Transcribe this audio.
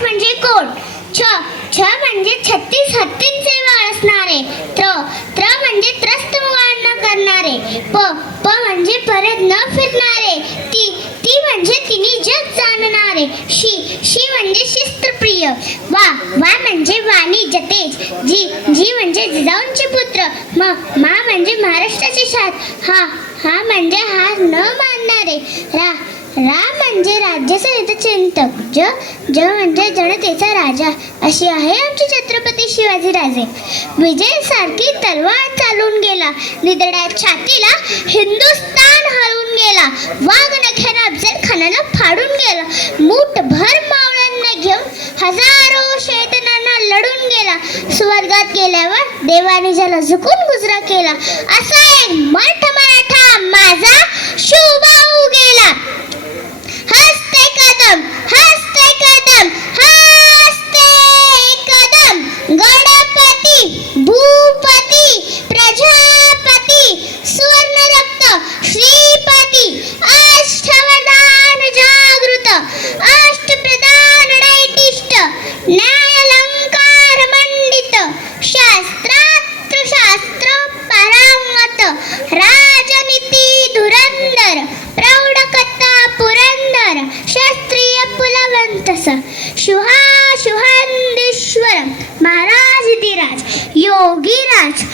म्हणजे कोण? छ. छ म्हणजे छत्तीस हत्तींचे वाळ असणारे. त्र. त्र म्हणजे त्रस्त मुलांना करणारे. प. प म्हणजे परत न फिरणारे. ती. ती म्हणजे तिने जग जाणणारे. शी. शी म्हणजे शिस्तप्रिय. वा. वा म्हणजे वाणी जतेज. जी. जी म्हणजे जिजाऊंचे पुत्र. म. मा म्हणजे महाराष्ट्राचे शाद हा. हा म्हणजे हार न मानणारे. रा. रा म्हणजे राज्याचा चिंतक. ज ज म्हणजे जनतेचा राजा. अशी आहे आमचे छत्रपती शिवाजी राजे. विजय सारखी तलवार चालून गेला. निदड्या छातीला हिंदुस्तान हरवून गेला. वाघ नख्यानं अफजल खानाला फाडून गेला. मूठ भर मावळ्यांना घेऊन हजारो शैतानांना लढून गेला. स्वर्गात गेल्यावर देवाने ज्याला झुकून गुजरा केला. असा एक मठ मराठा राजनीती धुरंदर प्रौढ कथा पुरंदर शास्त्रीय पुलवंतस शुहा शुहंदेश्वर महाराज दिराज योगीराज